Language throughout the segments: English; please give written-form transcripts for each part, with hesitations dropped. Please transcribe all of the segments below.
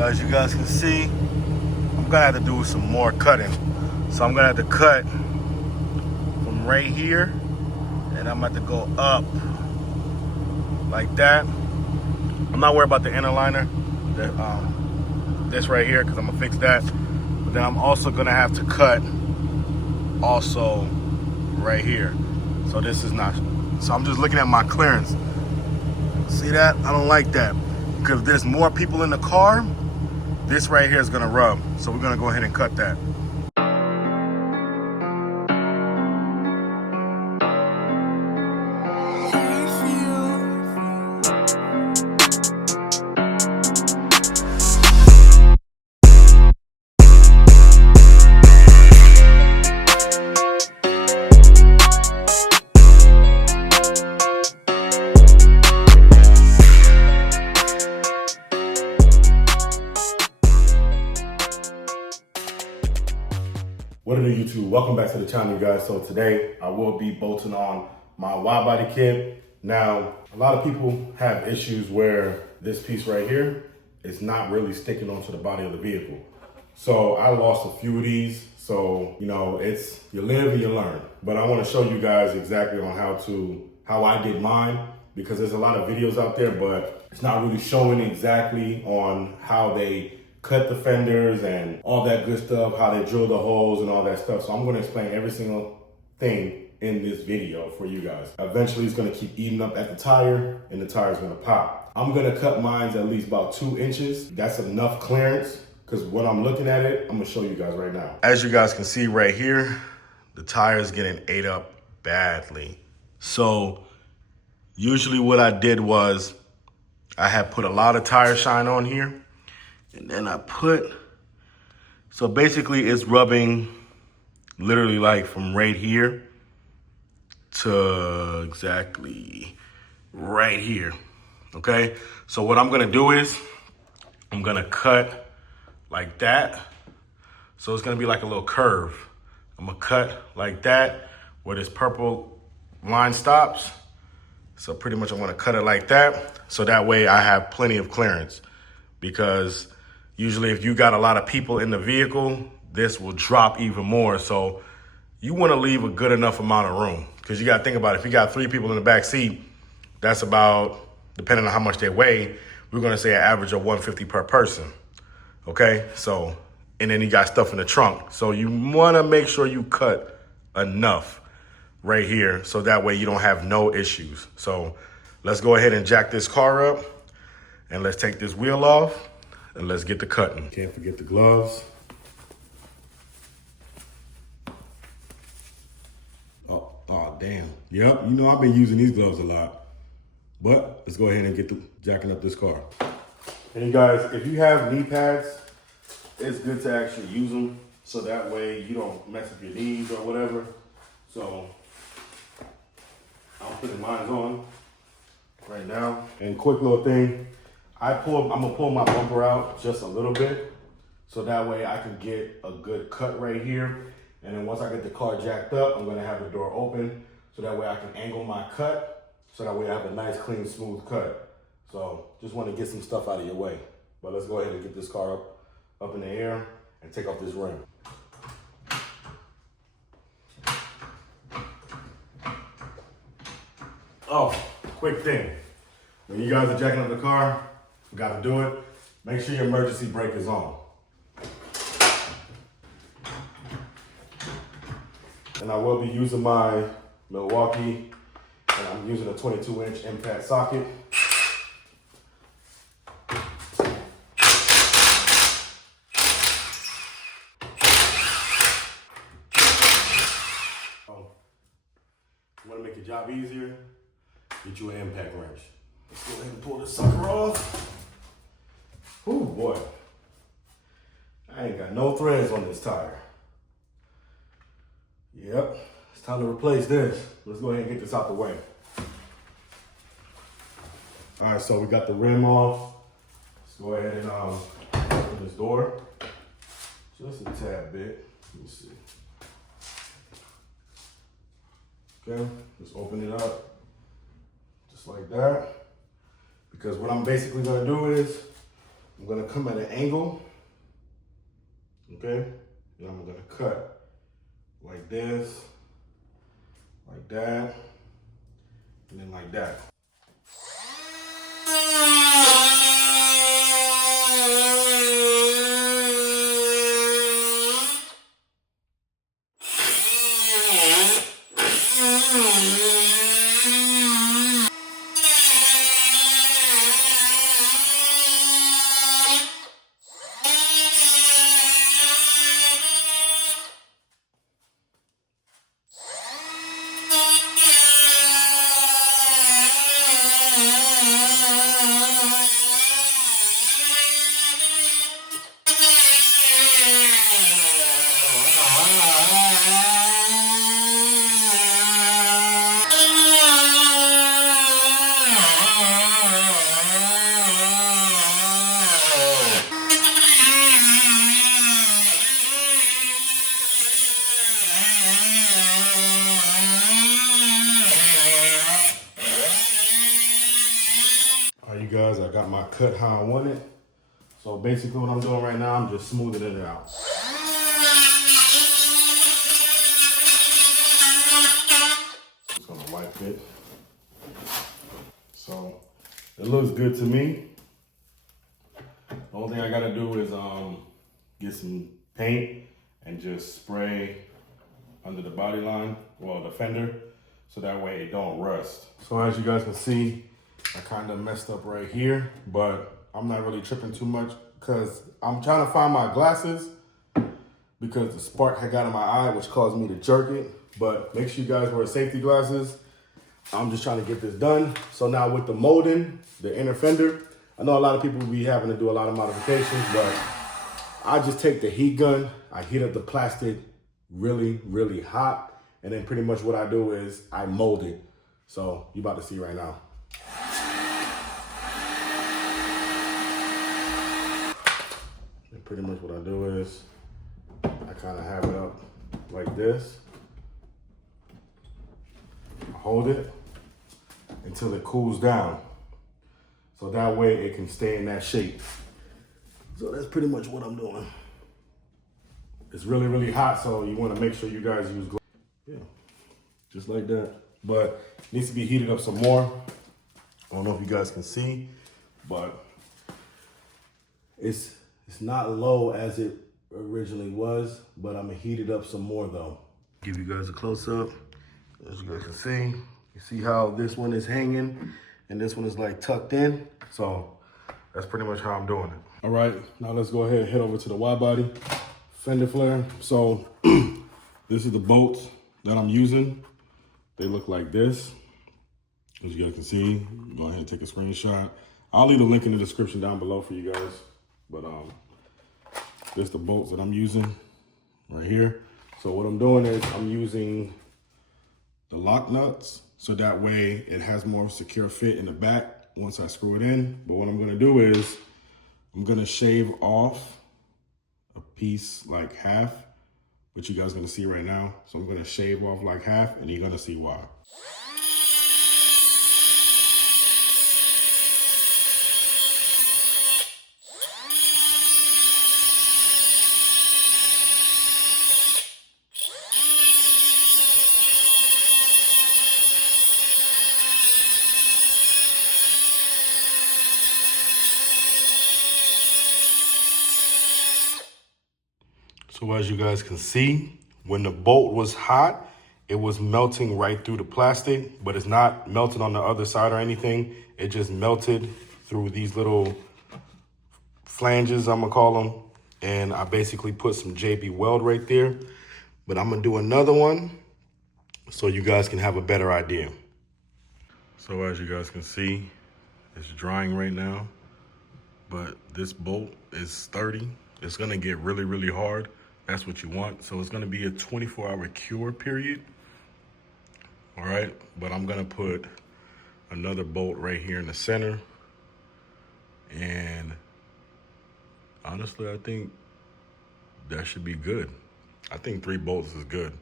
So as you guys can see, I'm gonna have to do some more cutting. So I'm gonna have to cut from right here, and I'm gonna have to go up like that. I'm not worried about the inner liner, this right here, because I'm gonna fix that. But then I'm also gonna have to cut also right here. So this is not, so I'm just looking at my clearance. See that? I don't like that. Because if there's more people in the car, this right here is gonna rub. So we're gonna go ahead and cut that. What are the YouTube? Welcome back to the channel, you guys. So today I will be bolting on my Widebody kit. Now, a lot of people have issues where this piece right here is not really sticking onto the body of the vehicle. So I lost a few of these. So, you know, it's, you live and you learn. But I want to show you guys exactly on how I did mine, because there's a lot of videos out there, but it's not really showing exactly on how they cut the fenders and all that good stuff, how they drill the holes and all that stuff. So I'm gonna explain every single thing in this video for you guys. Eventually it's gonna keep eating up at the tire and the tire's gonna pop. I'm gonna cut mine at least about 2 inches. That's enough clearance, because when I'm looking at it, I'm gonna show you guys right now. As you guys can see right here, the tire is getting ate up badly. So usually what I did was I had put a lot of tire shine on here. And then I so basically it's rubbing literally like from right here to exactly right here, okay? So what I'm gonna do is I'm gonna cut like that. So it's gonna be like a little curve. I'm gonna cut like that where this purple line stops. So pretty much I'm gonna cut it like that. So that way I have plenty of clearance, because usually if you got a lot of people in the vehicle, this will drop even more. So you wanna leave a good enough amount of room, because you gotta think about it. If you got 3 people in the back seat, that's about, depending on how much they weigh, we're gonna say an average of 150 per person, okay? So, and then you got stuff in the trunk. So you wanna make sure you cut enough right here, so that way you don't have no issues. So let's go ahead and jack this car up, and let's take this wheel off, and let's get to cutting. Can't forget the gloves. Oh, damn. Yep, you know I've been using these gloves a lot. But let's go ahead and get to jacking up this car. And you guys, if you have knee pads, it's good to actually use them, so that way you don't mess up your knees or whatever. So I'm putting mine on right now. And quick little thing, I'm gonna pull my bumper out just a little bit, so that way I can get a good cut right here. And then once I get the car jacked up, I'm gonna have the door open, so that way I can angle my cut, so that way I have a nice, clean, smooth cut. So just wanna get some stuff out of your way. But let's go ahead and get this car up in the air and take off this rim. Oh, quick thing. When you guys are jacking up the car, you gotta do it, make sure your emergency brake is on. And I will be using my Milwaukee, and I'm using a 22-inch impact socket. You wanna make your job easier, get you an impact wrench. Let's go ahead and pull this sucker off. Oh boy, I ain't got no threads on this tire. Yep, it's time to replace this. Let's go ahead and get this out the way. All right, so we got the rim off. Let's go ahead and open this door. Just a tad bit, let me see. Okay, let's open it up, just like that. Because what I'm basically gonna do is, I'm gonna come at an angle, okay? And I'm gonna cut like this, like that, and then like that. All right, you guys, I got my cut how I want it. So basically what I'm doing right now, I'm just smoothing it out. Just gonna wipe it. So it looks good to me. The only thing I gotta do is get some paint and just spray under the body line, well, the fender, so that way it don't rust. So as you guys can see, I kind of messed up right here, but I'm not really tripping too much because I'm trying to find my glasses because the spark had got in my eye, which caused me to jerk it. But make sure you guys wear safety glasses. I'm just trying to get this done. So now with the molding, the inner fender, I know a lot of people will be having to do a lot of modifications, but I just take the heat gun, I heat up the plastic really, really hot, and then pretty much what I do is I mold it. So you about to see right now. And pretty much what I do is I kind of have it up like this. I hold it until it cools down. So that way it can stay in that shape. So that's pretty much what I'm doing. It's really, really hot, so you want to make sure you guys use gloves. Yeah, just like that. But it needs to be heated up some more. I don't know if you guys can see, but it's not low as it originally was, but I'm gonna heat it up some more though. Give you guys a close up. As you guys can see, you see how this one is hanging and this one is like tucked in. So that's pretty much how I'm doing it. All right, now let's go ahead and head over to the Widebody fender flare. So this is the bolts that I'm using. They look like this. As you guys can see, go ahead and take a screenshot. I'll leave a link in the description down below for you guys. But this is the bolts that I'm using right here. So what I'm doing is I'm using the lock nuts so that way it has more secure fit in the back once I screw it in. But what I'm gonna do is I'm gonna shave off a piece like half, which you guys are gonna see right now. So I'm gonna shave off like half and you're gonna see why. So as you guys can see, when the bolt was hot, it was melting right through the plastic, but it's not melted on the other side or anything. It just melted through these little flanges, I'm gonna call them. And I basically put some JB Weld right there, but I'm gonna do another one so you guys can have a better idea. So as you guys can see, it's drying right now, but this bolt is sturdy. It's gonna get really, really hard. That's what you want. So it's gonna be a 24-hour cure period. All right, but I'm gonna put another bolt right here in the center. And honestly, I think that should be good. I think 3 bolts is good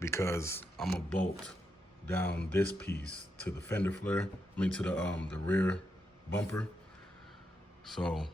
because I'm gonna bolt down this piece to the fender flare, to the rear bumper. So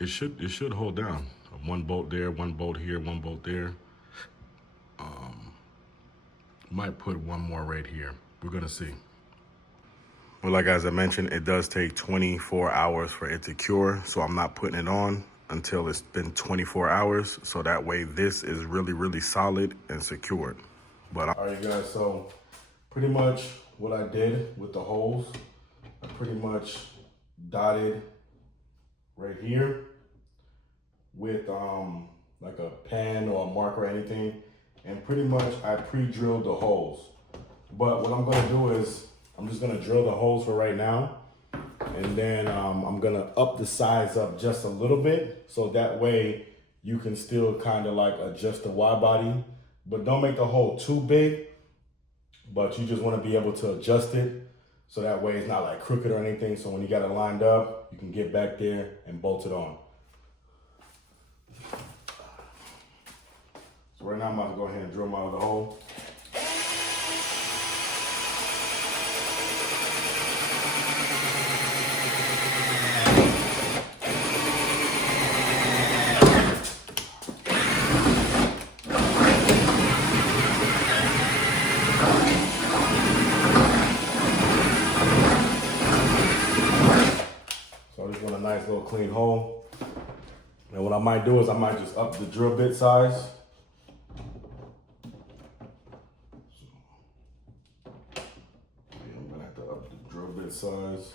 it should hold down. One bolt there, one bolt here, one bolt there. Might put one more right here. We're gonna see. Well, like as I mentioned, it does take 24 hours for it to cure, so I'm not putting it on until it's been 24 hours, so that way this is really, really solid and secured. But all right, guys, so pretty much what I did with the holes, I pretty much dotted right here with like a pen or a marker or anything, and pretty much I pre-drilled the holes. But what I'm gonna do is I'm just gonna drill the holes for right now, and then I'm gonna up the size up just a little bit, so that way you can still kind of like adjust the wide body, but don't make the hole too big, but you just wanna be able to adjust it, so that way it's not like crooked or anything, so when you got it lined up, you can get back there and bolt it on. So right now I'm about to go ahead and drill my other hole. So I just want a nice little clean hole. And what I might do is I might just up the drill bit size. I'm gonna have to up the drill bit size.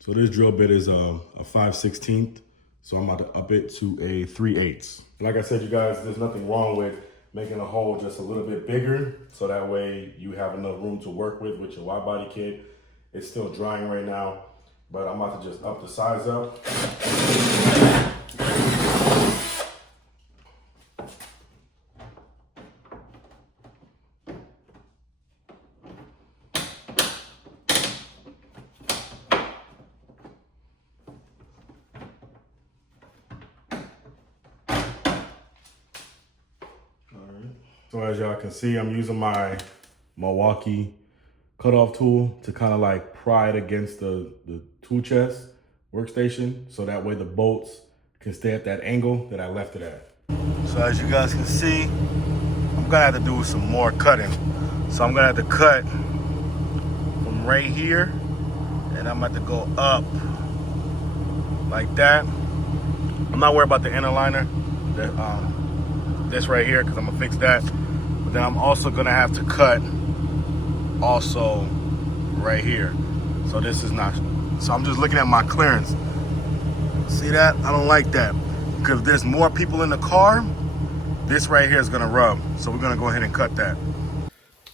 So this drill bit is a 5/16, so I'm about to up it to a 3/8. Like I said, you guys, there's nothing wrong with making a hole just a little bit bigger, so that way you have enough room to work with your wide body kit. It's still drying right now, but I'm about to just up the size up. So as y'all can see, I'm using my Milwaukee cutoff tool to kind of like pry it against the tool chest workstation, so that way the bolts can stay at that angle that I left it at. So as you guys can see, I'm gonna have to do some more cutting. So I'm gonna have to cut from right here, and I'm about to go up like that. I'm not worried about the inner liner, this right here, because I'm gonna fix that. But then I'm also gonna have to cut also right here. So this is not, so I'm just looking at my clearance. See that? I don't like that, because if there's more people in the car, this right here is gonna rub. So we're gonna go ahead and cut that.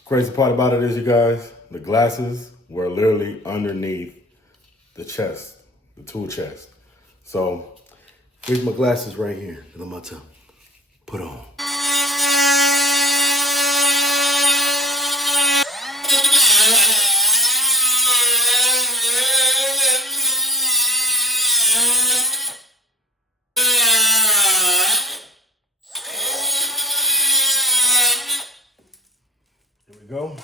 Crazy part about it is, you guys, the glasses were literally underneath the chest, the tool chest. So here's my glasses right here that I'm about to put on. Here we go.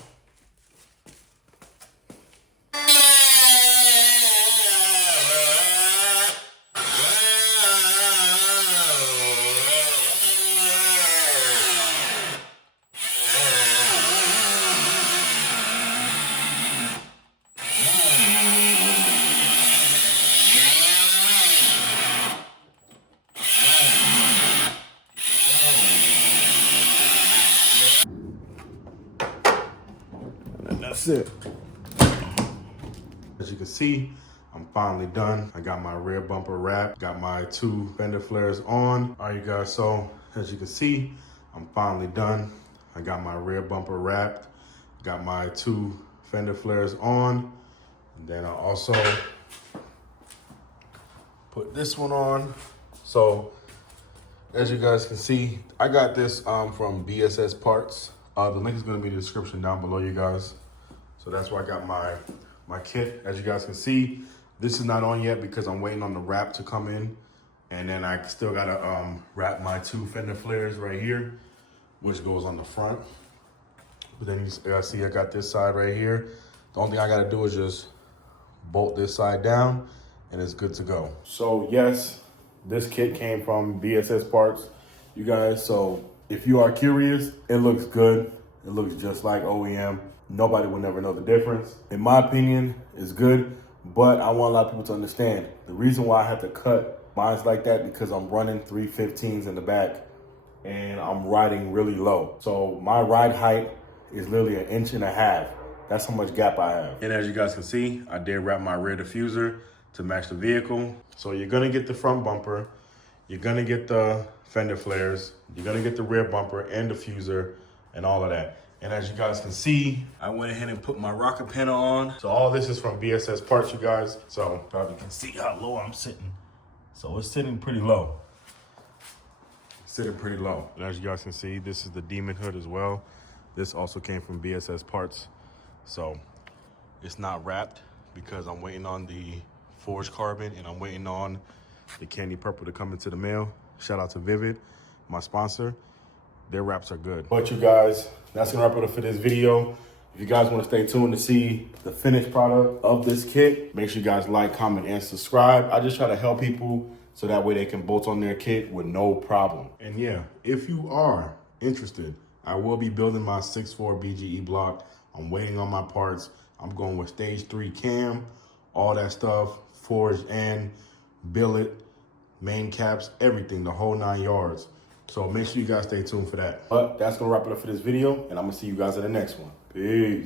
And that's it. As you can see, I'm finally done. I got my rear bumper wrapped, got my 2 fender flares on. All right, you guys, so as you can see, I'm finally done. I got my rear bumper wrapped, got my 2 fender flares on. And then I also put this one on. So as you guys can see, I got this from BSS Parts. The link is gonna be in the description down below, you guys. So that's where I got my kit. As you guys can see, this is not on yet because I'm waiting on the wrap to come in. And then I still gotta wrap my 2 fender flares right here, which goes on the front. But then you guys see I got this side right here. The only thing I gotta do is just bolt this side down, and it's good to go. So yes, this kit came from BSS Parts, you guys. So if you are curious, it looks good. It looks just like OEM. Nobody will never know the difference. In my opinion, it's good, but I want a lot of people to understand the reason why I had to cut mine's like that, because I'm running 315s in the back and I'm riding really low. So my ride height is literally 1.5 inches. That's how much gap I have. And as you guys can see, I did wrap my rear diffuser to match the vehicle. So you're gonna get the front bumper, you're gonna get the fender flares, you're gonna get the rear bumper and diffuser and all of that. And as you guys can see, I went ahead and put my rocker panel on. So all this is from BSS Parts, you guys. So probably can see how low I'm sitting. So it's sitting pretty low. Sitting pretty low. And as you guys can see, this is the Demon hood as well. This also came from BSS Parts. So it's not wrapped because I'm waiting on the forged carbon and I'm waiting on the candy purple to come into the mail. Shout out to Vivid, my sponsor. Their wraps are good. But you guys, that's gonna wrap it up for this video. If you guys wanna stay tuned to see the finished product of this kit, make sure you guys like, comment, and subscribe. I just try to help people so that way they can bolt on their kit with no problem. And yeah, if you are interested, I will be building my 6.4 BGE block. I'm waiting on my parts. I'm going with stage 3 cam, all that stuff, forged and billet, main caps, everything, the whole 9 yards. So make sure you guys stay tuned for that. But that's gonna wrap it up for this video, and I'm gonna see you guys in the next one. Peace.